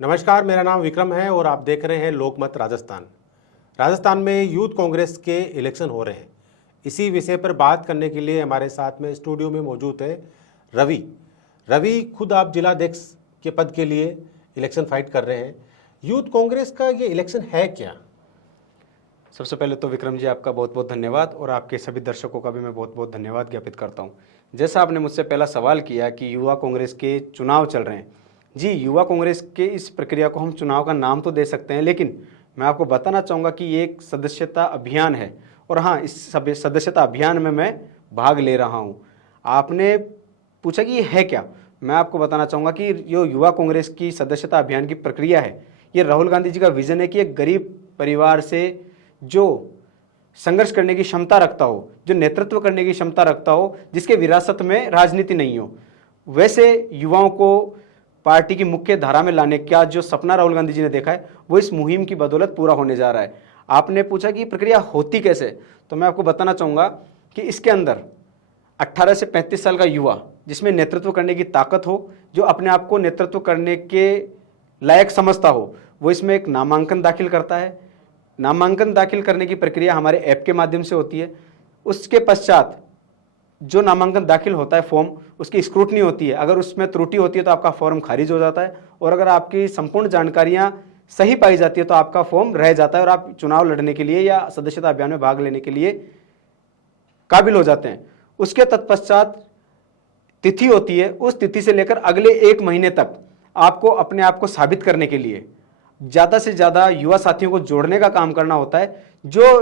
नमस्कार, मेरा नाम विक्रम है और आप देख रहे हैं लोकमत राजस्थान। राजस्थान में यूथ कांग्रेस के इलेक्शन हो रहे हैं। इसी विषय पर बात करने के लिए हमारे साथ में स्टूडियो में मौजूद है रवि। खुद आप जिलाध्यक्ष के पद के लिए इलेक्शन फाइट कर रहे हैं। यूथ कांग्रेस का ये इलेक्शन है क्या? सबसे पहले तो विक्रम जी आपका बहुत बहुत धन्यवाद और आपके सभी दर्शकों का भी मैं बहुत बहुत धन्यवाद ज्ञापित करता हूं। जैसा आपने मुझसे पहला सवाल किया कि युवा कांग्रेस के चुनाव चल रहे हैं, जी युवा कांग्रेस के इस प्रक्रिया को हम चुनाव का नाम तो दे सकते हैं, लेकिन मैं आपको बताना चाहूँगा कि ये एक सदस्यता अभियान है और हाँ, इस सदस्यता अभियान में मैं भाग ले रहा हूँ। आपने पूछा कि ये है क्या, मैं आपको बताना चाहूँगा कि जो युवा कांग्रेस की सदस्यता अभियान की प्रक्रिया है, ये राहुल गांधी जी का विजन है कि एक गरीब परिवार से जो संघर्ष करने की क्षमता रखता हो, जो नेतृत्व करने की क्षमता रखता हो, जिसके विरासत में राजनीति नहीं हो, वैसे युवाओं को पार्टी की मुख्य धारा में लाने का जो सपना राहुल गांधी जी ने देखा है, वो इस मुहिम की बदौलत पूरा होने जा रहा है। आपने पूछा कि प्रक्रिया होती कैसे, तो मैं आपको बताना चाहूँगा कि इसके अंदर 18 से 35 साल का युवा जिसमें नेतृत्व करने की ताकत हो, जो अपने आप को नेतृत्व करने के लायक समझता हो, वो इसमें एक नामांकन दाखिल करता है। नामांकन दाखिल करने की प्रक्रिया हमारे ऐप के माध्यम से होती है। उसके पश्चात जो नामांकन दाखिल होता है फॉर्म, उसकी स्क्रूटनी होती है। अगर उसमें त्रुटि होती है तो आपका फॉर्म खारिज हो जाता है और अगर आपकी संपूर्ण जानकारियां सही पाई जाती है तो आपका फॉर्म रह जाता है और आप चुनाव लड़ने के लिए या सदस्यता अभियान में भाग लेने के लिए काबिल हो जाते हैं। उसके तत्पश्चात तिथि होती है, उस तिथि से लेकर अगले 1 महीने तक आपको अपने आप को साबित करने के लिए ज़्यादा से ज़्यादा युवा साथियों को जोड़ने का काम करना होता है। जो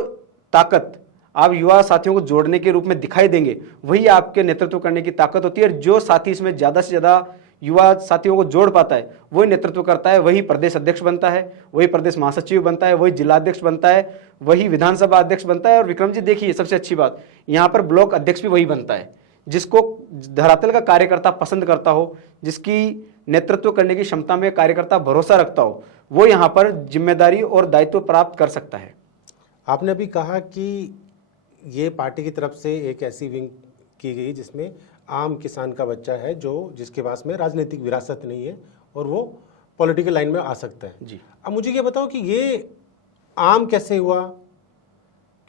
ताकत आप युवा साथियों को जोड़ने के रूप में दिखाई देंगे, वही आपके नेतृत्व करने की ताकत होती है। और जो साथी इसमें ज़्यादा से ज़्यादा युवा साथियों को जोड़ पाता है, वही नेतृत्व करता है, वही प्रदेश अध्यक्ष बनता है, वही प्रदेश महासचिव बनता है, वही जिलाध्यक्ष बनता है, वही विधानसभा अध्यक्ष बनता है। और विक्रम जी देखिए, सबसे अच्छी बात, यहाँ पर ब्लॉक अध्यक्ष भी वही बनता है जिसको धरातल का कार्यकर्ता पसंद करता हो, जिसकी नेतृत्व करने की क्षमता में कार्यकर्ता भरोसा रखता हो, वो यहाँ पर जिम्मेदारी और दायित्व प्राप्त कर सकता है। आपने अभी कहा कि ये पार्टी की तरफ से एक ऐसी विंग की गई जिसमें आम किसान का बच्चा है, जो जिसके पास में राजनीतिक विरासत नहीं है और वो पॉलिटिकल लाइन में आ सकता है। जी, अब मुझे ये बताओ कि ये आम कैसे हुआ,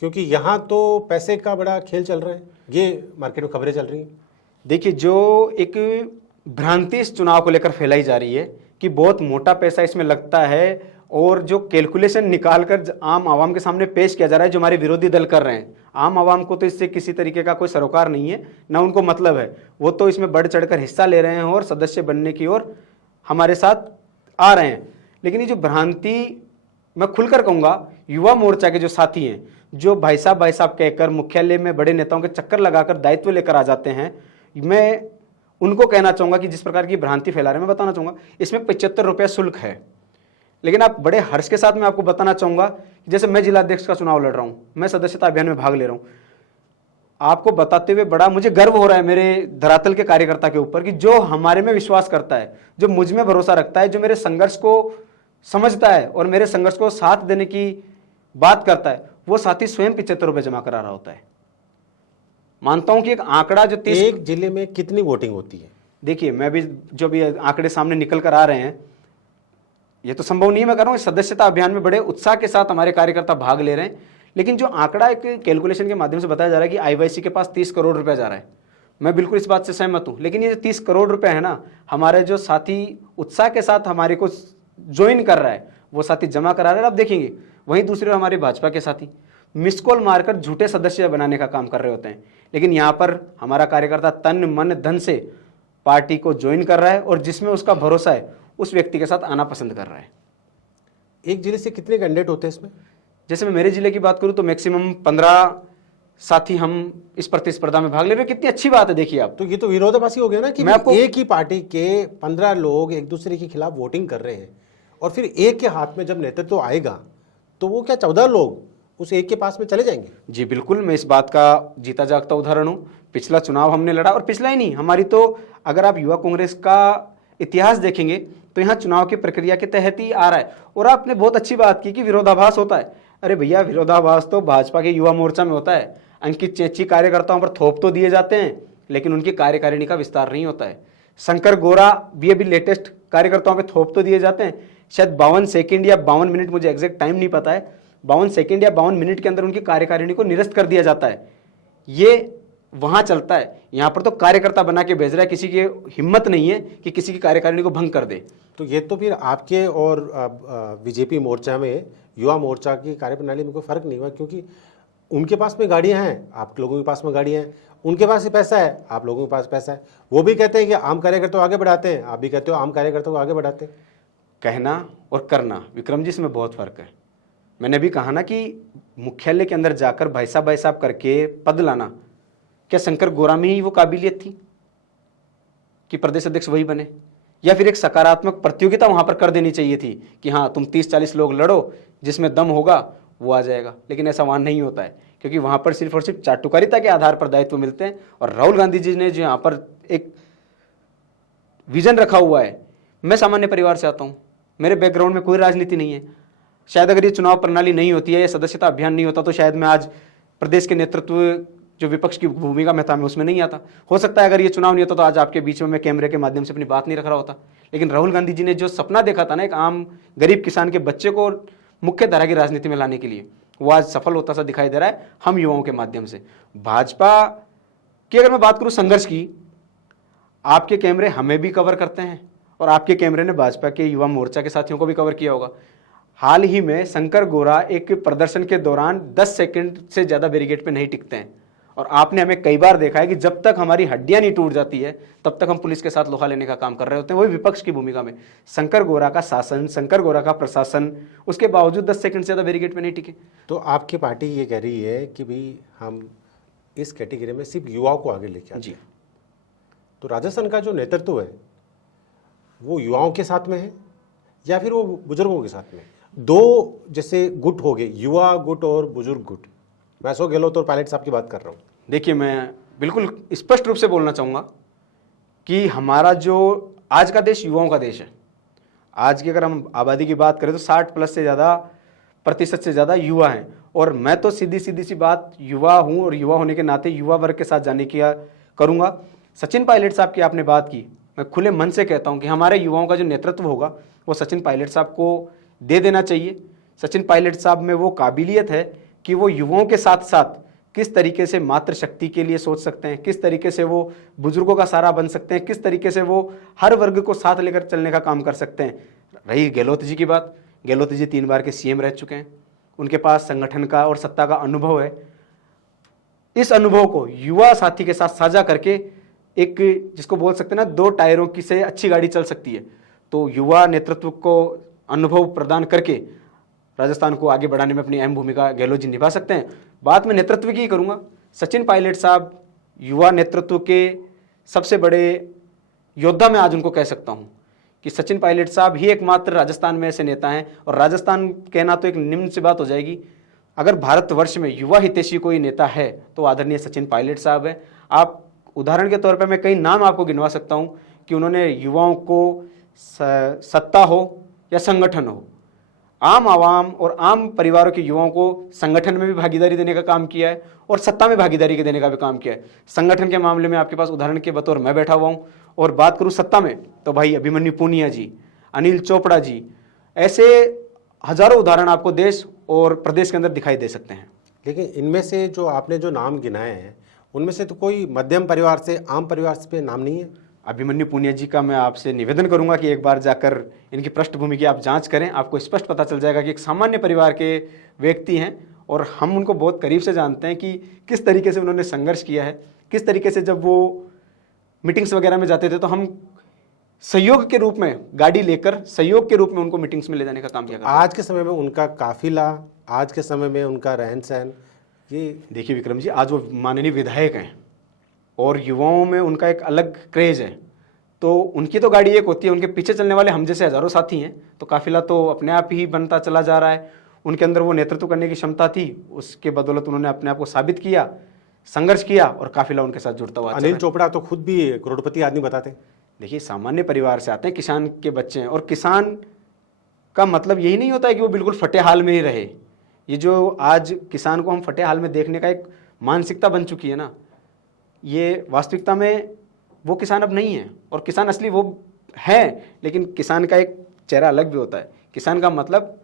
क्योंकि यहाँ तो पैसे का बड़ा खेल चल रहा है, ये मार्केट में खबरें चल रही हैं। देखिए, जो एक भ्रांति इस चुनाव को लेकर फैलाई जा रही है कि बहुत मोटा पैसा इसमें लगता है और जो कैलकुलेशन निकालकर आम आवाम के सामने पेश किया जा रहा है, जो हमारे विरोधी दल कर रहे हैं, आम आवाम को तो इससे किसी तरीके का कोई सरोकार नहीं है, ना उनको मतलब है। वो तो इसमें बढ़ चढ़कर हिस्सा ले रहे हैं और सदस्य बनने की ओर हमारे साथ आ रहे हैं। लेकिन ये जो भ्रांति, मैं खुलकर कहूँगा, युवा मोर्चा के जो साथी हैं, जो भाई साहब कहकर मुख्यालय में बड़े नेताओं के चक्कर लगाकर दायित्व लेकर आ जाते हैं, मैं उनको कहना चाहूँगा कि जिस प्रकार की भ्रांति फैला रहे हैं, मैं बताना चाहूँगा इसमें 75 रुपया शुल्क है। लेकिन आप बड़े हर्ष के साथ मैं आपको बताना चाहूँगा कि जैसे मैं जिलाध्यक्ष का चुनाव लड़ रहा हूँ, मैं सदस्यता अभियान में भाग ले रहा हूँ, आपको बताते हुए बड़ा मुझे गर्व हो रहा है मेरे धरातल के कार्यकर्ता के ऊपर कि जो हमारे में विश्वास करता है, जो मुझ में भरोसा रखता है, जो मेरे संघर्ष को समझता है और मेरे संघर्ष को साथ देने की बात करता है, वो साथी स्वयं 75 रुपये जमा करा रहा होता है। मानता हूं कि एक आंकड़ा जो एक जिले में कितनी वोटिंग होती है? देखिए, मैं भी जो भी आंकड़े सामने निकल कर आ रहे हैं, ये तो संभव नहीं है, मैं कर रहा हूँ सदस्यता अभियान में बड़े उत्साह के साथ हमारे कार्यकर्ता भाग ले रहे हैं। लेकिन जो आंकड़ा एक कैलकुलेशन के माध्यम से बताया जा रहा है कि आईवाईसी के पास 30 करोड़ रुपया जा रहा है, मैं बिल्कुल इस बात से सहमत हूँ। लेकिन ये जो 30 करोड़ रुपये है ना, हमारे जो साथी उत्साह के साथ हमारे को ज्वाइन कर रहा है, वो साथी जमा करा रहे हैं। आप देखेंगे वहीं दूसरे हमारे भाजपा के साथी मिस कॉल मारकर झूठे सदस्य बनाने का काम कर रहे होते हैं। लेकिन यहाँ पर हमारा कार्यकर्ता तन मन धन से पार्टी को ज्वाइन कर रहा है और जिसमें उसका भरोसा है उस व्यक्ति के साथ आना पसंद कर रहा है। एक जिले से कितने कैंडिडेट होते हैं इसमें? जैसे मैं मेरे जिले की बात करूं तो मैक्सिमम 15 साथी हम इस प्रतिस्पर्धा में भाग ले रहे हैं। कितनी अच्छी बात है, देखिए आप। तो ये तो विरोधाभासी हो गया ना कि एक ही पार्टी के 15 लोग एक दूसरे के खिलाफ वोटिंग कर रहे हैं और फिर एक के हाथ में जब नेतृत्व आएगा तो वो क्या 14 लोग उस एक के पास में चले जाएंगे? जी बिल्कुल, मैं इस बात का जीता जागता उदाहरण हूँ। पिछला चुनाव हमने लड़ा, और पिछला ही नहीं, हमारी तो अगर आप युवा कांग्रेस का इतिहास देखेंगे तो यहाँ चुनाव की प्रक्रिया के तहत ही आ रहा है। और आपने बहुत अच्छी बात की कि विरोधाभास होता है। अरे भैया, विरोधाभास तो भाजपा के युवा मोर्चा में होता है। अंकित चेची कार्यकर्ताओं पर थोप तो दिए जाते हैं, लेकिन उनकी कार्यकारिणी का विस्तार नहीं होता है। शंकर गोरा भी अभी लेटेस्ट कार्यकर्ताओं पे थोप तो दिए जाते हैं, शायद 52 सेकंड या 52 मिनट, मुझे एग्जैक्ट टाइम नहीं पता है, 52 सेकंड या 52 मिनट के अंदर उनकी कार्यकारिणी को निरस्त कर दिया जाता है। ये वहां चलता है, यहां पर तो कार्यकर्ता बना के भेज रहा है, किसी की हिम्मत नहीं है कि किसी की कार्यकारिणी को भंग कर दे। तो ये तो फिर आपके और बीजेपी मोर्चा में, युवा मोर्चा की कार्यप्रणाली में कोई फर्क नहीं हुआ, क्योंकि उनके पास में गाड़ियां हैं, आप लोगों के पास में गाड़ियां हैं, उनके पास ही पैसा है, आप लोगों के पास पैसा है। वो भी कहते हैं कि आम कार्यकर्ता को आगे बढ़ाते हैं, आप भी कहते हो आम कार्यकर्ता को आगे बढ़ाते हैं। कहना और करना विक्रम जी, इसमें बहुत फर्क है। मैंने भी कहा ना कि मुख्यालय के अंदर जाकर भाई साहब करके पद लाना, क्या शंकर गोरा में ही वो काबिलियत थी कि प्रदेश अध्यक्ष वही बने? या फिर एक सकारात्मक प्रतियोगिता वहां पर कर देनी चाहिए थी कि हाँ तुम 30-40 लोग लड़ो, जिसमें दम होगा वो आ जाएगा। लेकिन ऐसा वहां नहीं होता है, क्योंकि वहां पर सिर्फ और सिर्फ चाटुकारिता के आधार पर दायित्व मिलते हैं। और राहुल गांधी जी ने जो यहाँ पर एक विजन रखा हुआ है, मैं सामान्य परिवार से आता हूँ, मेरे बैकग्राउंड में कोई राजनीति नहीं है। शायद अगर ये चुनाव प्रणाली नहीं होती है, ये सदस्यता अभियान नहीं होता, तो शायद मैं आज प्रदेश के नेतृत्व, जो विपक्ष की भूमिका में था, मैं उसमें नहीं आता। हो सकता है अगर ये चुनाव नहीं होता तो आज आपके बीच में मैं कैमरे के माध्यम से अपनी बात नहीं रख रहा होता। लेकिन राहुल गांधी जी ने जो सपना देखा था ना, एक आम गरीब किसान के बच्चे को मुख्य धारा की राजनीति में लाने के लिए, वो आज सफल होता सा दिखाई दे रहा है हम युवाओं के माध्यम से। भाजपा की अगर मैं बात करूं संघर्ष की, आपके कैमरे हमें भी कवर करते हैं और आपके कैमरे ने भाजपा के युवा मोर्चा के साथियों को भी कवर किया होगा। हाल ही में शंकर गोरा एक प्रदर्शन के दौरान 10 सेकंड से ज्यादा बैरिकेड पे नहीं टिकते हैं, और आपने हमें कई बार देखा है कि जब तक हमारी हड्डियां नहीं टूट जाती है तब तक हम पुलिस के साथ लोहा लेने का काम कर रहे होते हैं, वही विपक्ष की भूमिका में। शंकर गोरा का शासन, शंकर गोरा का प्रशासन, उसके बावजूद 10 सेकंड से ज्यादा बैरिकेड पे नहीं टिके। तो आपकी पार्टी ये कह रही है कि भाई हम इस कैटेगरी में सिर्फ युवाओं को आगे लेके आते हैं। तो राजस्थान का जो नेतृत्व है वो युवाओं के साथ में है या फिर वो बुजुर्गों के साथ में? दो जैसे गुट हो गए, युवा गुट और बुजुर्ग गुट। मैं अशोक गहलोत और पायलट साहब की बात कर रहा हूँ। देखिए, मैं बिल्कुल स्पष्ट रूप से बोलना चाहूँगा कि हमारा जो आज का देश युवाओं का देश है। आज की अगर हम आबादी की बात करें तो 60+ से ज़्यादा प्रतिशत से ज़्यादा युवा हैं, और मैं तो सीधी सी बात युवा हूँ, और युवा होने के नाते युवा वर्ग के साथ जाने की करूँगा। सचिन पायलट साहब की आपने बात की, मैं खुले मन से कहता हूँ कि हमारे युवाओं का जो नेतृत्व होगा वो सचिन पायलट साहब को दे देना चाहिए। सचिन पायलट साहब में वो काबिलियत है कि वो युवाओं के साथ साथ किस तरीके से मातृशक्ति के लिए सोच सकते हैं, किस तरीके से वो बुजुर्गों का सहारा बन सकते हैं, किस तरीके से वो हर वर्ग को साथ लेकर चलने का काम कर सकते हैं। रही गहलोत जी की बात, गहलोत जी 3 बार के सीएम रह चुके हैं, उनके पास संगठन का और सत्ता का अनुभव है। इस अनुभव को युवा साथी के साथ साझा करके एक, जिसको बोल सकते हैं ना, 2 टायरों की से अच्छी गाड़ी चल सकती है। तो युवा नेतृत्व को अनुभव प्रदान करके राजस्थान को आगे बढ़ाने में अपनी अहम भूमिका गहलोत जी निभा सकते हैं। बात मैं नेतृत्व की करूंगा, सचिन पायलट साहब युवा नेतृत्व के सबसे बड़े योद्धा मैं आज उनको कह सकता हूं कि सचिन पायलट साहब ही एकमात्र राजस्थान में ऐसे नेता हैं। और राजस्थान कहना तो एक निम्न सी बात हो जाएगी, अगर भारतवर्ष में युवा हितैषी कोई नेता है तो आदरणीय सचिन पायलट साहब है। आप उदाहरण के तौर पर मैं कई नाम आपको गिनवा सकता हूं कि उन्होंने युवाओं को सत्ता हो या संगठन हो, आम आवाम और आम परिवारों के युवाओं को संगठन में भी भागीदारी देने का काम किया है और सत्ता में भागीदारी देने का भी काम किया है। संगठन के मामले में आपके पास उदाहरण के बतौर मैं बैठा हुआ हूं, और बात करूं सत्ता में तो भाई अभिमन्यु पूनिया जी, अनिल चोपड़ा जी, ऐसे हजारों उदाहरण आपको देश और प्रदेश के अंदर दिखाई दे सकते हैं। लेकिन इनमें से जो आपने जो नाम गिनाए हैं उनमें से तो कोई मध्यम परिवार से, आम परिवार से नाम नहीं है। अभिमन्यु पूनिया जी का मैं आपसे निवेदन करूंगा कि एक बार जाकर इनकी पृष्ठभूमि की आप जांच करें, आपको स्पष्ट पता चल जाएगा कि एक सामान्य परिवार के व्यक्ति हैं, और हम उनको बहुत करीब से जानते हैं कि किस तरीके से उन्होंने संघर्ष किया है, किस तरीके से जब वो मीटिंग्स वगैरह में जाते थे तो हम सहयोग के रूप में गाड़ी लेकर सहयोग के रूप में उनको मीटिंग्स में ले जाने का काम किया। आज के समय में उनका काफिला, आज के समय में उनका रहन सहन, ये देखिए विक्रम जी, आज वो माननीय विधायक हैं और युवाओं में उनका एक अलग क्रेज है। तो उनकी तो गाड़ी एक होती है, उनके पीछे चलने वाले हम जैसे हजारों साथी हैं, तो काफिला तो अपने आप ही बनता चला जा रहा है। उनके अंदर वो नेतृत्व करने की क्षमता थी, उसके बदौलत उन्होंने अपने आप को साबित किया, संघर्ष किया और काफिला उनके साथ जुड़ता हुआ। अनिल चोपड़ा तो खुद भी करोड़पति आदमी बताते हैं। देखिए, सामान्य परिवार से आते हैं, किसान के बच्चे हैं, और किसान का मतलब यही नहीं होता है कि वो बिल्कुल फटे हाल में ही रहे। ये जो आज किसान को हम फटे हाल में देखने का एक मानसिकता बन चुकी है ना, ये वास्तविकता में वो किसान अब नहीं है। और किसान असली वो है, लेकिन किसान का एक चेहरा अलग भी होता है। किसान का मतलब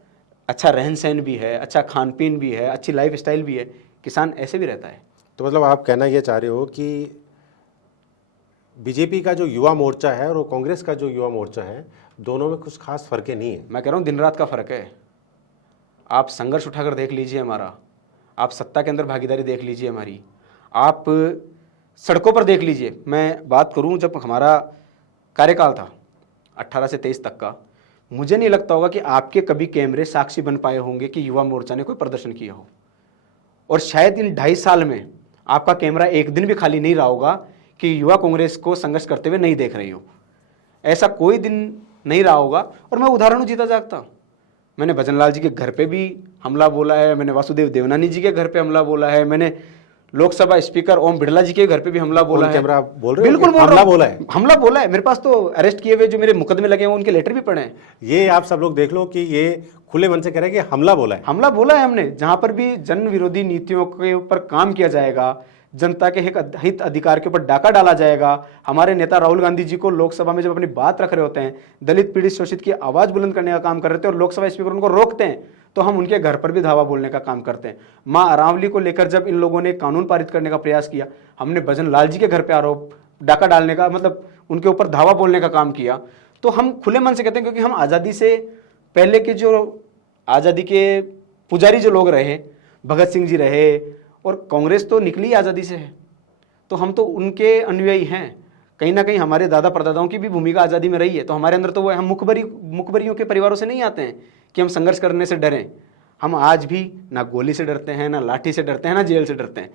अच्छा रहन सहन भी है, अच्छा खान पीन भी है, अच्छी लाइफ स्टाइल भी है। किसान ऐसे भी रहता है। तो मतलब आप कहना ये चाह रहे हो कि बीजेपी का जो युवा मोर्चा है और कांग्रेस का जो युवा मोर्चा है, दोनों में कुछ खास फर्क नहीं है। मैं कह रहा हूँ दिन रात का फर्क है। आप संघर्ष उठाकर देख लीजिए हमारा, आप सत्ता के अंदर भागीदारी देख लीजिए हमारी, आप सड़कों पर देख लीजिए। मैं बात करूं जब हमारा कार्यकाल था 18 से 23 तक का, मुझे नहीं लगता होगा कि आपके कभी कैमरे साक्षी बन पाए होंगे कि युवा मोर्चा ने कोई प्रदर्शन किया हो। और शायद इन 2.5 साल में आपका कैमरा एक दिन भी खाली नहीं रहा होगा कि युवा कांग्रेस को संघर्ष करते हुए नहीं देख रही हो। ऐसा कोई दिन नहीं रहा होगा। और मैं उदाहरण जीता जागता, मैंने भजनलाल जी के घर पे भी हमला बोला है, मैंने वासुदेव देवनानी जी के घर पे हमला बोला है, मैंने लोकसभा स्पीकर ओम बिड़ला जी के घर पे भी हमला बोला है। कैमरा बोल रहे हो? बिल्कुल बोल हमला रहा हूं। बोला है? हमला बोला है। मेरे पास तो अरेस्ट किए हुए जो मेरे मुकदमे लगे हैं उनके लेटर भी पड़े हैं। ये आप सब लोग देख लो कि ये खुले मन से कह रहे हैं कि हमला बोला है। हमला बोला है हमने। जहां पर भी जन विरोधी नीतियों के ऊपर काम किया जाएगा, जनता के हित अधिकार के ऊपर डाका डाला जाएगा। हमारे नेता राहुल गांधी जी को लोकसभा में जब अपनी बात रख रहे होते हैं, दलित पीड़ित शोषित की आवाज बुलंद करने का काम कर रहे थे और लोकसभा स्पीकर उनको रोकते हैं, तो हम उनके घर पर भी धावा बोलने का काम करते हैं। मां अरावली को लेकर जब इन लोगों ने कानून पारित करने का प्रयास किया, हमने भजन लाल जी के घर पे आरोप डाका डालने का, मतलब उनके ऊपर धावा बोलने का काम किया। तो हम खुले मन से कहते हैं, क्योंकि हम आज़ादी से पहले के जो आज़ादी के पुजारी जो लोग रहे, भगत सिंह जी रहे, और कांग्रेस तो निकली आज़ादी से है, तो हम तो उनके अनुयायी हैं। कहीं ना कहीं हमारे दादा परदादाओं की भी भूमिका आज़ादी में रही है। तो हमारे अंदर तो वो हम मुखबरियों के परिवारों से नहीं आते हैं कि हम संघर्ष करने से डरें। हम आज भी ना गोली से डरते हैं, ना लाठी से डरते हैं, ना जेल से डरते हैं।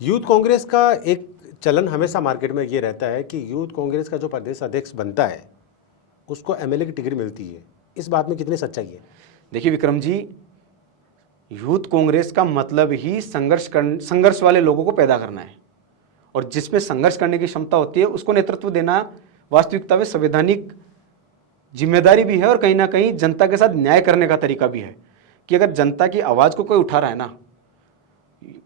यूथ कांग्रेस का एक चलन हमेशा मार्केट में ये रहता है कि यूथ कांग्रेस का जो प्रदेश अध्यक्ष बनता है उसको एमएलए की टिकट मिलती है। इस बात में कितनी सच्चाई है? देखिए विक्रम जी, यूथ कांग्रेस का मतलब ही संघर्ष वाले लोगों को पैदा करना है, और जिसमें संघर्ष करने की क्षमता होती है उसको नेतृत्व देना वास्तविकता में संवैधानिक जिम्मेदारी भी है, और कहीं ना कहीं जनता के साथ न्याय करने का तरीका भी है। कि अगर जनता की आवाज को कोई उठा रहा है ना,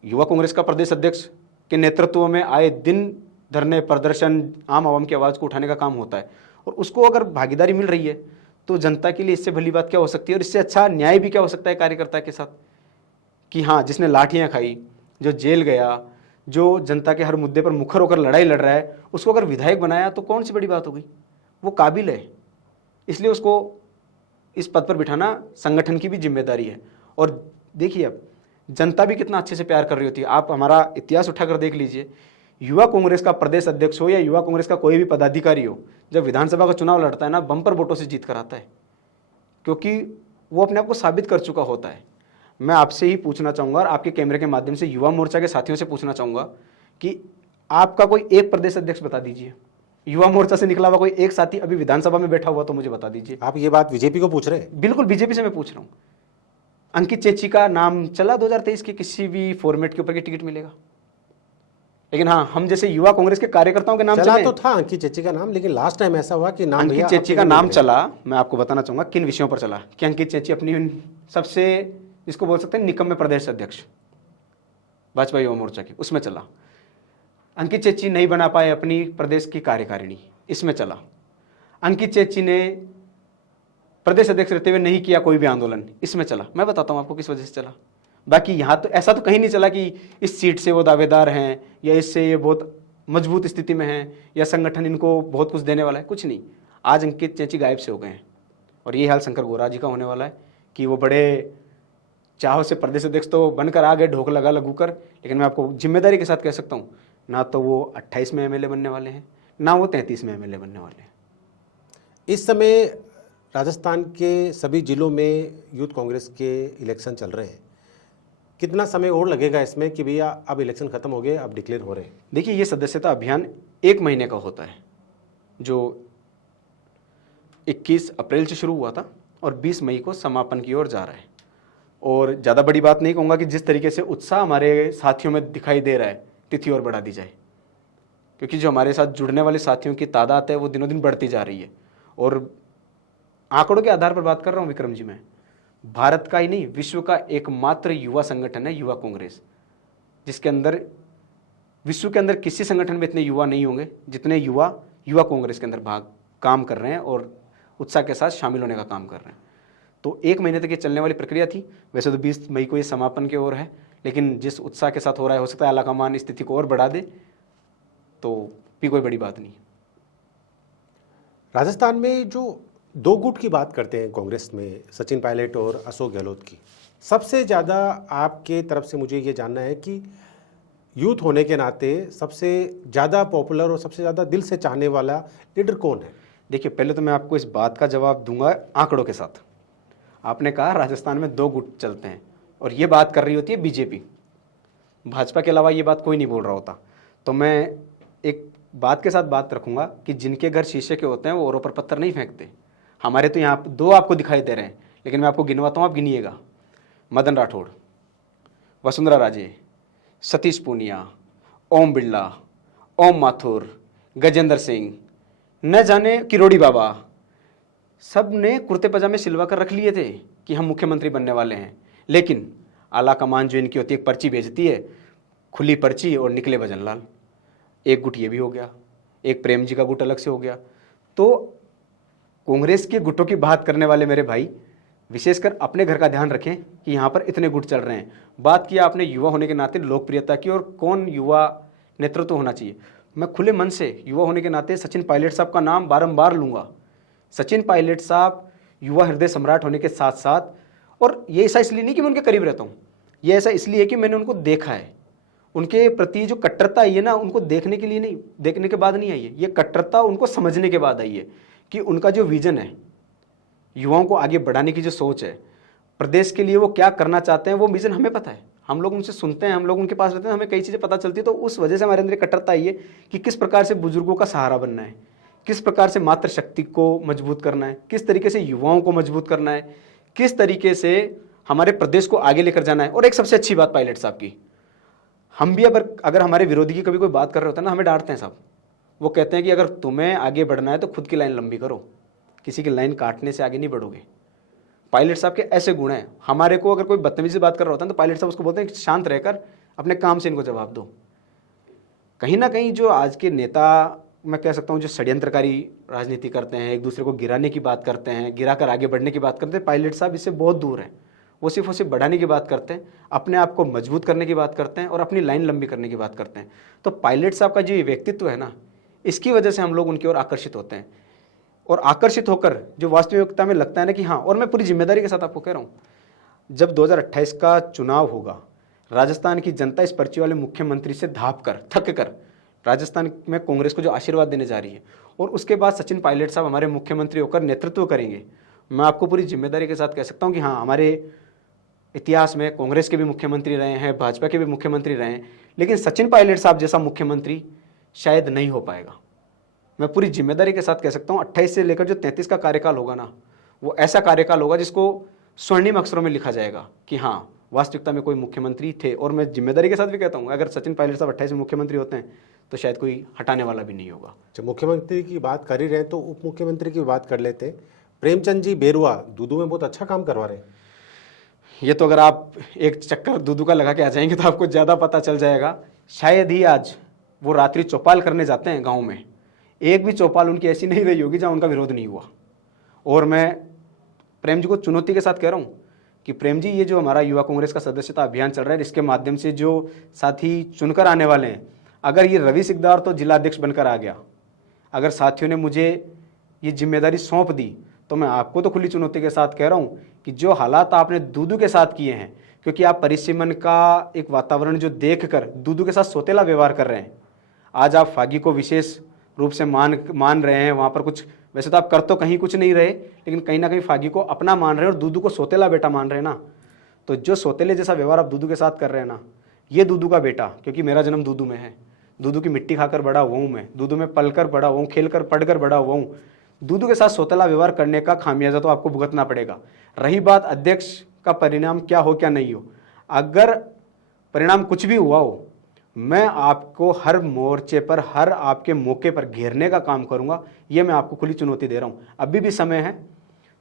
युवा कांग्रेस का प्रदेश अध्यक्ष के नेतृत्व में आए दिन धरने प्रदर्शन आम आवाम की आवाज को उठाने का काम होता है, और उसको अगर भागीदारी मिल रही है तो जनता के लिए इससे भली बात क्या हो सकती है, और इससे अच्छा न्याय भी क्या हो सकता है कार्यकर्ता के साथ। कि हाँ, जिसने लाठियां खाई, जो जेल गया, जो जनता के हर मुद्दे पर मुखर होकर लड़ाई लड़ रहा है, उसको अगर विधायक बनाया तो कौन सी बड़ी बात हो गई। वो काबिल है, इसलिए उसको इस पद पर बिठाना संगठन की भी जिम्मेदारी है। और देखिए अब जनता भी कितना अच्छे से प्यार कर रही होती है। आप हमारा इतिहास उठाकर देख लीजिए, युवा कांग्रेस का प्रदेश अध्यक्ष हो या युवा कांग्रेस का कोई भी पदाधिकारी हो, जब विधानसभा का चुनाव लड़ता है ना, बम्पर वोटों से जीत कर आता है, क्योंकि वो अपने आप को साबित कर चुका होता है। मैं आपसे ही पूछना चाहूँगा और आपके कैमरे के माध्यम से युवा मोर्चा के साथियों से पूछना चाहूँगा कि आपका कोई एक प्रदेश अध्यक्ष बता दीजिए, युवा मोर्चा से निकला हुआ कोई एक साथी अभी विधानसभा में बैठा हुआ तो मुझे बता दीजिए। आप ये बात बीजेपी को पूछ रहे हैं? बिल्कुल बीजेपी से मैं पूछ रहा हूँ। अंकित चेची का नाम चला 2023 के किसी भी फॉर्मेट के ऊपर की टिकट मिलेगा, लेकिन हाँ, हम जैसे युवा कांग्रेस के कार्यकर्ताओं के नाम चला चले तो था अंकित चेची का नाम, लेकिन लास्ट टाइम ऐसा हुआ कि नाम अंकित भैया चेची आपके का नहीं नाम मिल चला। मैं आपको बताना चाहूंगा किन विषयों पर चला कि अंकित चेची अपनी सबसे, इसको बोल सकते हैं निकम्मे प्रदेश अध्यक्ष भाजपा युवा मोर्चा की, उसमें चला। अंकित चेची नहीं बना पाए अपनी प्रदेश की कार्यकारिणी, इसमें चला। अंकित चेची ने प्रदेश अध्यक्ष रहते हुए नहीं किया कोई भी आंदोलन, इसमें चला। मैं बताता हूं आपको किस वजह से चला। बाकी यहां तो ऐसा तो कहीं नहीं चला कि इस सीट से वो दावेदार हैं या इससे ये बहुत मजबूत स्थिति में हैं या संगठन इनको बहुत कुछ देने वाला है, कुछ नहीं। आज अंकित चेची गायब से हो गए हैं, और ये हाल शंकर गोरा जी का होने वाला है कि वो बड़े चाहो से प्रदेश अध्यक्ष तो बनकर आ गए ढोक लगा लगू कर, लेकिन मैं आपको जिम्मेदारी के साथ कह सकता हूँ, ना तो वो 28 में एमएलए बनने वाले हैं, ना वो 33 में एमएलए बनने वाले हैं। इस समय राजस्थान के सभी जिलों में यूथ कांग्रेस के इलेक्शन चल रहे हैं। कितना समय और लगेगा इसमें कि भैया अब इलेक्शन खत्म हो गए, अब डिक्लेयर हो रहे हैं? देखिए, ये सदस्यता अभियान 1 महीने का होता है, जो 21 अप्रैल से शुरू हुआ था और 20 मई को समापन की ओर जा रहा है। और ज़्यादा बड़ी बात नहीं कहूँगा कि जिस तरीके से उत्साह हमारे साथियों में दिखाई दे रहा है, तिथि और बढ़ा दी जाए, क्योंकि जो हमारे साथ जुड़ने वाले साथियों की तादाद है वो दिनों दिन बढ़ती जा रही है। और आंकड़ों के आधार पर बात कर रहा हूँ विक्रम जी, मैं भारत का ही नहीं विश्व का एकमात्र युवा संगठन है युवा कांग्रेस, जिसके अंदर विश्व के अंदर किसी संगठन में इतने युवा नहीं होंगे जितने युवा कांग्रेस के अंदर काम कर रहे हैं और उत्साह के साथ शामिल होने का काम कर रहे हैं। तो 1 महीने तक ये चलने वाली प्रक्रिया थी। वैसे तो 20 मई को ये समापन की ओर है, लेकिन जिस उत्साह के साथ हो रहा है, हो सकता है आलाकमान स्थिति को और बढ़ा दे, तो भी कोई बड़ी बात नहीं। राजस्थान में जो दो गुट की बात करते हैं कांग्रेस में, सचिन पायलट और अशोक गहलोत की, सबसे ज़्यादा आपके तरफ से मुझे ये जानना है कि यूथ होने के नाते सबसे ज़्यादा पॉपुलर और सबसे ज़्यादा दिल से चाहने वाला लीडर कौन है? देखिए, पहले तो मैं आपको इस बात का जवाब दूंगा आंकड़ों के साथ। आपने कहा राजस्थान में 2 गुट चलते हैं, और ये बात कर रही होती है बीजेपी, भाजपा के अलावा ये बात कोई नहीं बोल रहा होता। तो मैं एक बात के साथ बात रखूंगा कि जिनके घर शीशे के होते हैं वो औरों पर पत्थर नहीं फेंकते। हमारे तो यहाँ 2 आपको दिखाई दे रहे हैं, लेकिन मैं आपको गिनवाता हूँ, आप गिनिएगा। मदन राठौड़, वसुंधरा राजे, सतीश पूनिया, ओम बिरला, ओम माथुर, गजेंद्र सिंह, न जाने किरोड़ी बाबा, सब ने कुर्ते पजामे सिलवा कर रख लिए थे कि हम मुख्यमंत्री बनने वाले हैं। लेकिन आला कमान जो इनकी होती है, एक पर्ची भेजती है, खुली पर्ची, और निकले भजनलाल। एक गुट ये भी हो गया, एक प्रेम जी का गुट अलग से हो गया। तो कांग्रेस के गुटों की बात करने वाले मेरे भाई, विशेषकर अपने घर का ध्यान रखें कि यहाँ पर इतने गुट चल रहे हैं। बात किया आपने युवा होने के नाते लोकप्रियता की और कौन युवा नेतृत्व होना चाहिए। मैं खुले मन से युवा होने के नाते सचिन पायलट साहब का नाम बारंबार लूँगा। सचिन पायलट साहब युवा हृदय सम्राट होने के साथ साथ, और ये ऐसा इसलिए नहीं कि मैं उनके करीब रहता हूँ, ये ऐसा इसलिए है कि मैंने उनको देखा है। उनके प्रति जो कट्टरता आई है ना, उनको देखने के लिए नहीं, देखने के बाद नहीं आई है, ये कट्टरता उनको समझने के बाद आई है कि उनका जो विजन है, युवाओं को आगे बढ़ाने की जो सोच है, प्रदेश के लिए वो क्या करना चाहते हैं, वो विजन हमें पता है। हम लोग उनसे सुनते हैं, हम लोग उनके पास रहते हैं, हमें कई चीज़ें पता चलती है। तो उस वजह से हमारे अंदर कट्टरता आई है कि किस प्रकार से बुजुर्गों का सहारा बनना है, किस प्रकार से मातृशक्ति को मजबूत करना है, किस तरीके से युवाओं को मजबूत करना है, किस तरीके से हमारे प्रदेश को आगे लेकर जाना है। और एक सबसे अच्छी बात पायलट साहब की, हम भी अगर हमारे विरोधी की कभी कोई बात कर रहे होते हैं ना, हमें डांटते हैं साहब। वो कहते हैं कि अगर तुम्हें आगे बढ़ना है तो खुद की लाइन लंबी करो, किसी की लाइन काटने से आगे नहीं बढ़ोगे। पायलट साहब के ऐसे गुण हैं। हमारे को अगर कोई बदतमीजी से बात कर रहा होता है तो पायलट साहब उसको बोलते हैं कि शांत रहकर अपने काम से इनको जवाब दो। कहीं ना कहीं जो आज के नेता, मैं कह सकता हूँ, जो षड्यंत्रकारी राजनीति करते हैं, एक दूसरे को गिराने की बात करते हैं, गिराकर आगे बढ़ने की बात करते हैं, पायलट साहब इससे बहुत दूर हैं। वो सिर्फ उसे बढ़ाने की बात करते हैं, अपने आप को मजबूत करने की बात करते हैं और अपनी लाइन लंबी करने की बात करते हैं। तो पायलट साहब का जो ये व्यक्तित्व है ना, इसकी वजह से हम लोग उनकी ओर आकर्षित होते हैं। और आकर्षित होकर जो वास्तविकता में लगता है ना कि हाँ, और मैं पूरी जिम्मेदारी के साथ आपको कह रहा हूँ, जब 2028 का चुनाव होगा, राजस्थान की जनता इस पर्ची वाले मुख्यमंत्री से धाप कर, थक कर राजस्थान में कांग्रेस को जो आशीर्वाद देने जा रही है, और उसके बाद सचिन पायलट साहब हमारे मुख्यमंत्री होकर नेतृत्व करेंगे, मैं आपको पूरी जिम्मेदारी के साथ कह सकता हूँ कि हाँ, हमारे इतिहास में कांग्रेस के भी मुख्यमंत्री रहे हैं, भाजपा के भी मुख्यमंत्री रहे हैं, लेकिन सचिन पायलट साहब जैसा मुख्यमंत्री शायद नहीं हो पाएगा। मैं पूरी जिम्मेदारी के साथ कह सकता हूँ 28 से लेकर जो 33 का कार्यकाल होगा ना, वो ऐसा कार्यकाल होगा जिसको स्वर्णिम अक्षरों में लिखा जाएगा कि हाँ, वास्तविकता में कोई मुख्यमंत्री थे। और मैं जिम्मेदारी के साथ भी कहता हूँ, अगर सचिन पायलट साहब 28 में मुख्यमंत्री होते हैं तो शायद कोई हटाने वाला भी नहीं होगा। जब मुख्यमंत्री की बात कर ही रहे हैं तो उप मुख्यमंत्री की बात कर लेते हैं। प्रेमचंद जी बेरुआ दूदू में बहुत अच्छा काम करवा रहे हैं। ये तो अगर आप एक चक्कर दूदू का लगा के आ जाएंगे तो आपको ज़्यादा पता चल जाएगा। शायद ही आज वो रात्रि चौपाल करने जाते हैं गाँव में, एक भी चौपाल उनकी ऐसी नहीं रही होगी जहाँ उनका विरोध नहीं हुआ। और मैं प्रेम जी को चुनौती के साथ कह रहा हूँ कि प्रेम जी, ये जो हमारा युवा कांग्रेस का सदस्यता अभियान चल रहा है, इसके माध्यम से जो साथी चुनकर आने वाले हैं, अगर ये रवि सिकदार तो जिलाध्यक्ष बनकर आ गया, अगर साथियों ने मुझे ये जिम्मेदारी सौंप दी, तो मैं आपको तो खुली चुनौती के साथ कह रहा हूँ कि जो हालात आपने दूदू के साथ किए हैं, क्योंकि आप परिसीमन का एक वातावरण जो देखकर दूदू के साथ सौतेला व्यवहार कर रहे हैं, आज आप फागी को विशेष रूप से मान रहे हैं। वहाँ पर कुछ, वैसे तो आप कर तो कहीं कुछ नहीं रहे, लेकिन कहीं ना कहीं फागी को अपना मान रहे हैं और दूदू को सौतेला बेटा मान रहे हैं ना। तो जो सौतेले जैसा व्यवहार आप दूदू के साथ कर रहे हैं ना, ये दूदू का बेटा, क्योंकि मेरा जन्म दूदू में है, दूदू की मिट्टी खाकर बड़ा हुआ हूँ मैं, दूदू में पलकर बड़ा हुआ हूँ, खेल कर पढ़कर बड़ा हुआ हूँ। दूदू के साथ सौतेला व्यवहार करने का खामियाजा तो आपको भुगतना पड़ेगा। रही बात अध्यक्ष का परिणाम क्या हो क्या नहीं हो, अगर परिणाम कुछ भी हुआ हो, मैं आपको हर मोर्चे पर, हर आपके मौके पर घेरने का काम करूंगा। ये मैं आपको खुली चुनौती दे रहा हूं। अभी भी समय है।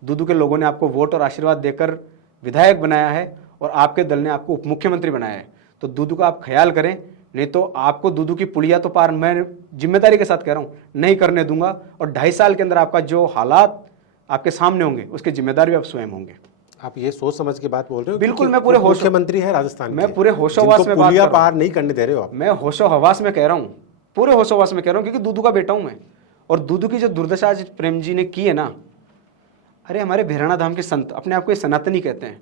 दूदू के लोगों ने आपको वोट और आशीर्वाद देकर विधायक बनाया है और आपके दल ने आपको उप मुख्यमंत्री बनाया है, तो दूदू का आप ख्याल करें, नहीं तो आपको दूदू की पुलिया तो पार, मैं जिम्मेदारी के साथ कह रहा हूं, नहीं करने दूंगा। और 2.5 साल के अंदर आपका जो हालात आपके सामने होंगे, उसके जिम्मेदार भी आप स्वयं होंगे। आप ये सोच समझ के बात बोल रहे हो? बिल्कुल, क्योंकि मैं पूरे होश मुख्यमंत्री है राजस्थान मैं के, पूरे होशोहवास जिनको में बात पुलिया कर रहा हूं। पार नहीं करने दे रहे हो आप। मैं होशो हवास में कह रहा हूँ, पूरे होशो हवास में कह रहा हूँ, क्योंकि दूधू का बेटा हूँ मैं। और दूधू की जो दुर्दशा आज प्रेम जी ने की है ना, अरे हमारे भेराणा धाम के संत अपने आप को ये सनातनी कहते हैं,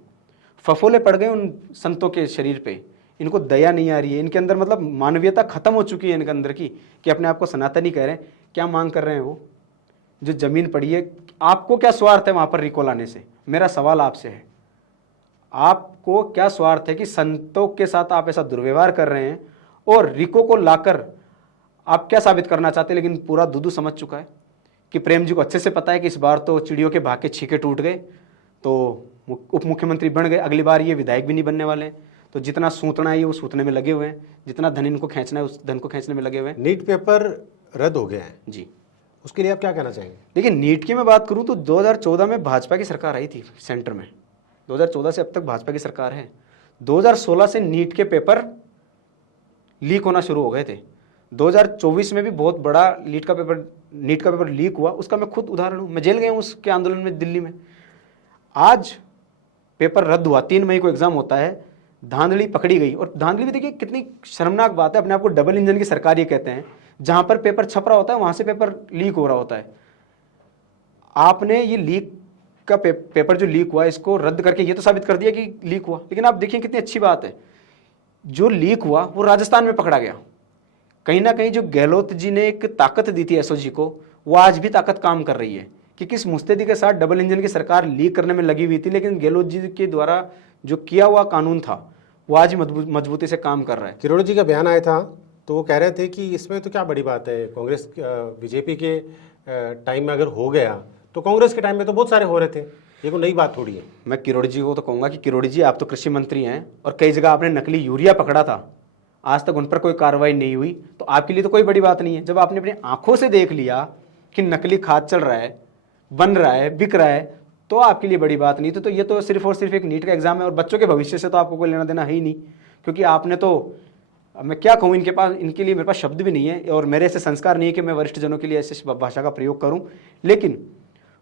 फफोले पड़ गए उन संतों के शरीर पे। इनको दया नहीं आ रही है, इनके अंदर मतलब मानवीयता खत्म हो चुकी है इनके अंदर की, कि अपने आप को सनातनी कह रहे हैं। क्या मांग कर रहे हैं वो? जो जमीन पड़ी है, आपको क्या स्वार्थ है वहां पर रिको लाने से? मेरा सवाल आपसे है, आपको क्या स्वार्थ है कि संतों के साथ आप ऐसा दुर्व्यवहार कर रहे हैं और रिको को लाकर आप क्या साबित करना चाहते हैं? लेकिन पूरा दूधू समझ चुका है कि प्रेम जी को अच्छे से पता है कि इस बार तो चिड़ियों के भाग के छीके टूट गए, तो उप मुख्यमंत्री बन गए, अगली बार ये विधायक भी नहीं बनने वाले हैं। तो जितना सूतना है वो सूतने में लगे हुए हैं, जितना धन इनको खींचना है उस धन को खींचने में लगे हुए हैं। नीट पेपर रद्द हो गया है जी, उसके लिए आप क्या कहना चाहेंगे? देखिए नीट की मैं बात करूं तो 2014 में भाजपा की सरकार आई थी सेंटर में, 2014 से अब तक भाजपा की सरकार है। 2016 से नीट के पेपर लीक होना शुरू हो गए थे। 2024 में भी बहुत बड़ा नीट का पेपर लीक हुआ, उसका मैं खुद उदाहरण हूं। मैं जेल गया हूं उसके आंदोलन में दिल्ली में। आज पेपर रद्द हुआ, 3 मई को एग्जाम होता है, धांधली पकड़ी गई। और धांधली भी देखिए कितनी शर्मनाक बात है, अपने आप को डबल इंजन की सरकार ये कहते हैं। जहां पर पेपर छप रहा होता है वहां से पेपर लीक हो रहा होता है। आपने ये लीक का पेपर जो लीक हुआ इसको रद्द करके ये तो साबित कर दिया कि लीक हुआ। लेकिन आप देखिए कितनी अच्छी बात है, जो लीक हुआ वो राजस्थान में पकड़ा गया। कहीं ना कहीं जो गहलोत जी ने एक ताकत दी थी एसओजी को, वो आज भी ताकत काम कर रही है कि किस मुस्तैदी के साथ डबल इंजन की सरकार लीक करने में लगी हुई थी, लेकिन गहलोत जी के द्वारा जो किया हुआ कानून था वो आज मजबूती से काम कर रहा है। किरोड़ी जी का बयान आया था तो वो कह रहे थे कि इसमें तो क्या बड़ी बात है, कांग्रेस बीजेपी के टाइम में अगर हो गया तो कांग्रेस के टाइम में तो बहुत सारे हो रहे थे, ये कोई नई बात थोड़ी है। मैं किरोड़ी जी को तो कहूंगा कि किरोड़ी जी आप तो कृषि मंत्री हैं और कई जगह आपने नकली यूरिया पकड़ा था, आज तक उन पर कोई कार्रवाई नहीं हुई, तो आपके लिए तो कोई बड़ी बात नहीं है। जब आपने अपनी आंखों से देख लिया कि नकली खाद चल रहा है, बन रहा है, बिक रहा है, तो आपके लिए बड़ी बात नहीं थी। तो ये तो सिर्फ और सिर्फ एक नीट का एग्जाम है और बच्चों के भविष्य से तो आपको कोई लेना देना है ही नहीं। क्योंकि आपने तो, मैं क्या कहूँ, इनके लिए मेरे पास शब्द भी नहीं है और मेरे ऐसे संस्कार नहीं है कि मैं वरिष्ठ जनों के लिए ऐसे भाषा का प्रयोग करूँ। लेकिन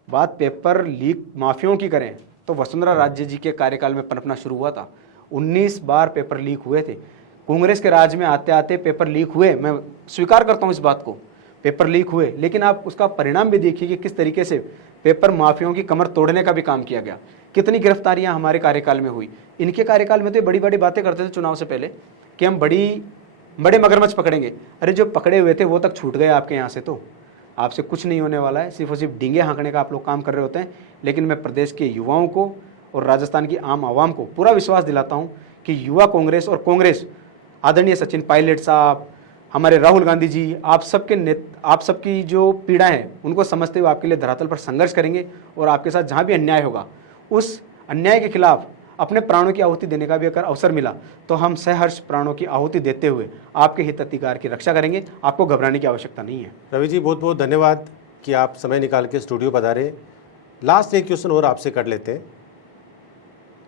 बात पेपर लीक माफियों की करें तो वसुंधरा राजे जी के कार्यकाल में पनपना शुरू हुआ था। 19 बार पेपर लीक हुए थे। कांग्रेस के राज में आते आते पेपर लीक हुए, मैं स्वीकार करता हूं इस बात को, पेपर लीक हुए, लेकिन आप उसका परिणाम भी देखिए कि किस तरीके से पेपर माफियों की कमर तोड़ने का भी काम किया गया। कितनी गिरफ्तारियां हमारे कार्यकाल में हुई। इनके कार्यकाल में तो बड़ी बड़ी बातें करते थे चुनाव से पहले कि हम बड़े मगरमच्छ पकड़ेंगे। अरे जो पकड़े हुए थे वो तक छूट गए आपके यहाँ से, तो आपसे कुछ नहीं होने वाला है। सिर्फ और सिर्फ डींगे हाँकने का आप लोग काम कर रहे होते हैं। लेकिन मैं प्रदेश के युवाओं को और राजस्थान की आम आवाम को पूरा विश्वास दिलाता हूँ कि युवा कांग्रेस और कांग्रेस, आदरणीय सचिन पायलट साहब, हमारे राहुल गांधी जी, आप सबकी जो पीड़ा है उनको समझते हुए आपके लिए धरातल पर संघर्ष करेंगे और आपके साथ जहाँ भी अन्याय होगा उस अन्याय के खिलाफ अपने प्राणों की आहुति देने का भी अगर अवसर मिला तो हम सहर्ष प्राणों की आहुति देते हुए आपके हिताधिकार की रक्षा करेंगे। आपको घबराने की आवश्यकता नहीं है। रवि जी बहुत बहुत धन्यवाद कि आप समय निकाल के स्टूडियो पधारे। लास्ट एक क्वेश्चन और आपसे कर लेते हैं।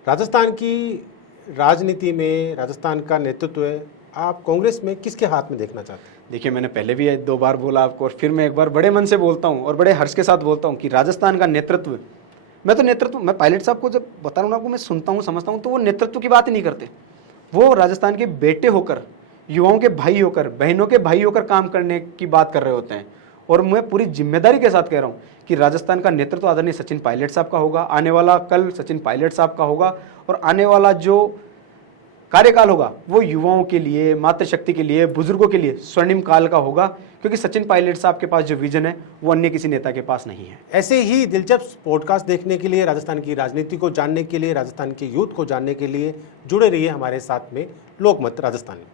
राजस्थान की राजनीति में, राजस्थान का नेतृत्व आप कांग्रेस में किसके हाथ में देखना चाहते हैं? देखिए, मैंने पहले भी 2 बार बोला आपको और फिर मैं एक बार बड़े मन से बोलता हूँ और बड़े हर्ष के साथ बोलता हूँ कि राजस्थान का नेतृत्व, मैं पायलट साहब को जब बता रहा हूँ आपको, मैं सुनता हूँ, समझता हूँ, तो वो नेतृत्व की बात ही नहीं करते। वो राजस्थान के बेटे होकर, युवाओं के भाई होकर, बहनों के भाई होकर काम करने की बात कर रहे होते हैं। और मैं पूरी जिम्मेदारी के साथ कह रहा हूँ कि राजस्थान का नेतृत्व आदरणीय सचिन पायलट साहब का होगा। आने वाला कल सचिन पायलट साहब का होगा और आने वाला जो कार्यकाल होगा वो युवाओं के लिए, मातृशक्ति के लिए, बुजुर्गों के लिए स्वर्णिम काल का होगा। क्योंकि सचिन पायलट साहब के पास जो विजन है वो अन्य किसी नेता के पास नहीं है। ऐसे ही दिलचस्प पॉडकास्ट देखने के लिए, राजस्थान की राजनीति को जानने के लिए, राजस्थान के यूथ को जानने के लिए जुड़े रहिए हमारे साथ में लोकमत राजस्थान में।